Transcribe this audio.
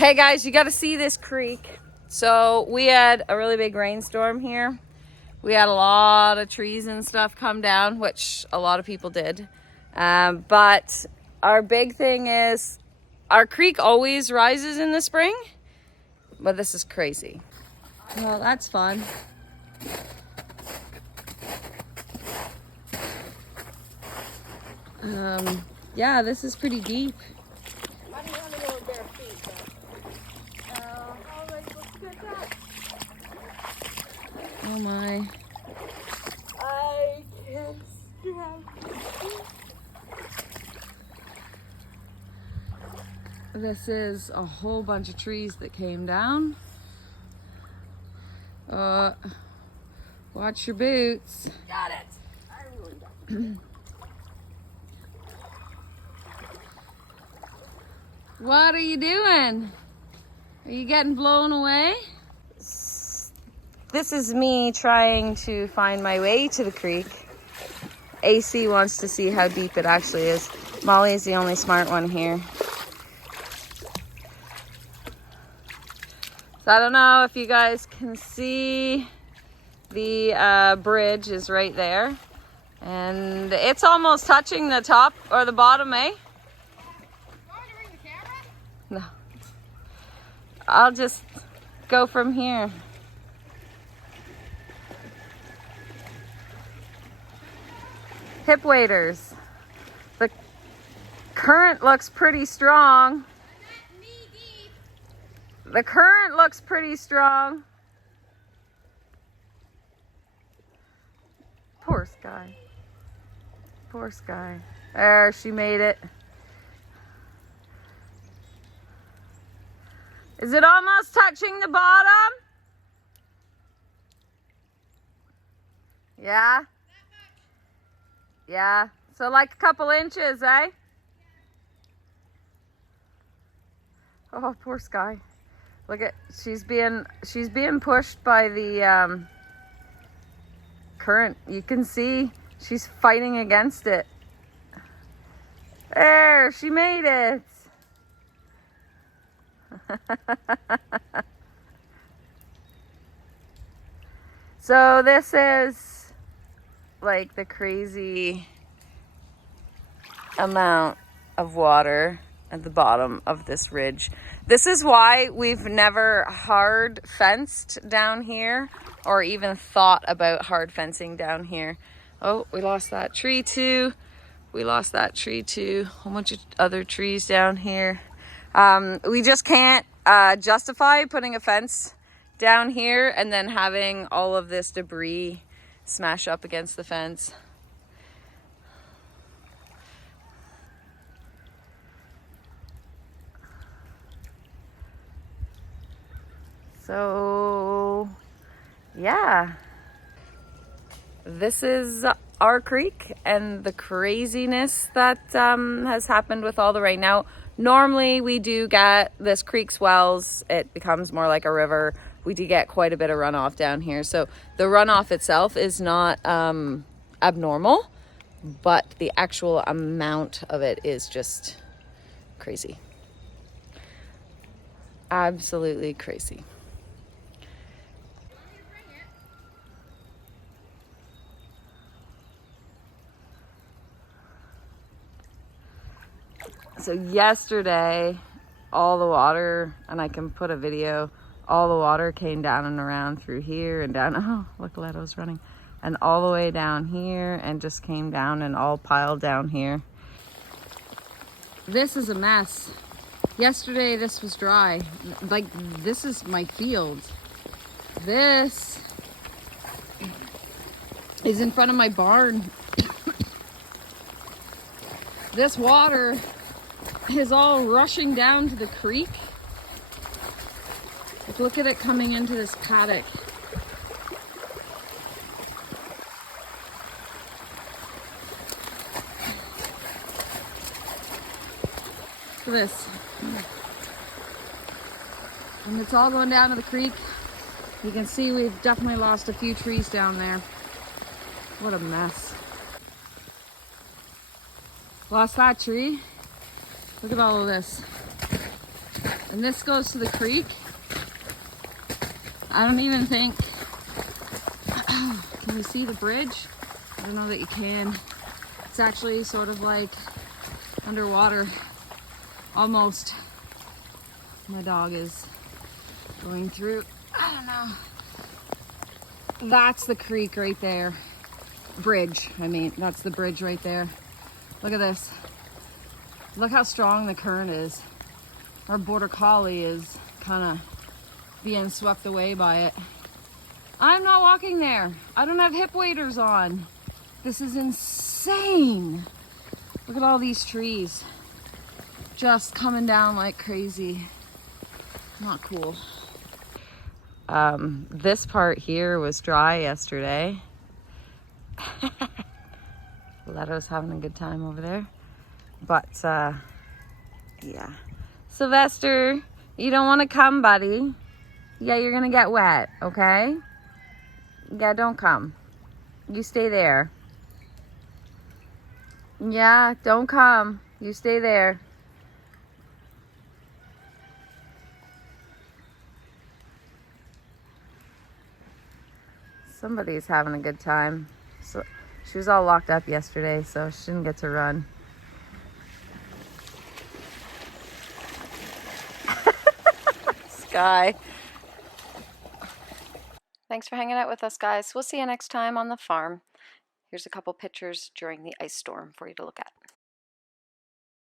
Hey guys, you got to see this creek. So we had a really big rainstorm here. We had a lot of trees and stuff come down, which a lot of people did. But our big thing is our creek always rises in the spring, but this is crazy. Well, that's fun. Yeah, this is pretty deep. I didn't want to go in bare feet, but... let's get that. Oh my. I can't stand. This is a whole bunch of trees that came down. Watch your boots. Got it. I ruined it. What are you doing? Are you getting blown away? This is me trying to find my way to the creek. AC wants to see how deep it actually is. Molly is the only smart one here. So I don't know if you guys can see, the bridge is right there. And it's almost touching the top or the bottom, eh? No. I'll just go from here. Hip waders. The current looks pretty strong. The current looks pretty strong. Poor Sky. Poor Sky. There, she made it. Is it almost touching the bottom? Yeah? Yeah. So like a couple inches, eh? Oh, poor Sky. Look at, she's being pushed by the current. You can see she's fighting against it. There, she made it. So this is like the crazy amount of water at the bottom of this ridge. This is why we've never hard fenced down here or even thought about hard fencing down here. Oh, we lost that tree too. We lost that tree too. A whole bunch of other trees down here. We just can't justify putting a fence down here and then having all of this debris smash up against the fence. So, yeah, this is our creek and the craziness that has happened with all the rain. Now, normally we do get this creek swells, it becomes more like a river. We do get quite a bit of runoff down here. So the runoff itself is not abnormal, but the actual amount of it is just crazy. Absolutely crazy. So yesterday, all the water, and I can put a video, all the water came down and around through here and down. Oh, look, Meadows running. And all the way down here and just came down and all piled down here. This is a mess. Yesterday, this was dry. Like, this is my field. This is in front of my barn. This water is all rushing down to the creek. Like, look at it coming into this paddock. Look at this. And it's all going down to the creek. You can see we've definitely lost a few trees down there. What a mess. Lost that tree. Look at all of this. And this goes to the creek. I don't even think, can you see the bridge? I don't know that you can. It's actually sort of like underwater, almost. My dog is going through, I don't know. That's the creek right there. Bridge, I mean, that's the bridge right there. Look at this. Look how strong the current is. Our border collie is kind of being swept away by it. I'm not walking there. I don't have hip waders on. This is insane. Look at all these trees just coming down like crazy. Not cool. This part here was dry yesterday. Meadows having a good time over there. But, yeah. Sylvester, you don't want to come, buddy. Yeah, you're going to get wet, okay? Yeah, don't come. You stay there. Yeah, don't come. You stay there. Somebody's having a good time. So she was all locked up yesterday, so she didn't get to run. Sky. Thanks for hanging out with us, guys. We'll see you next time on the farm. Here's a couple pictures during the ice storm for you to look at.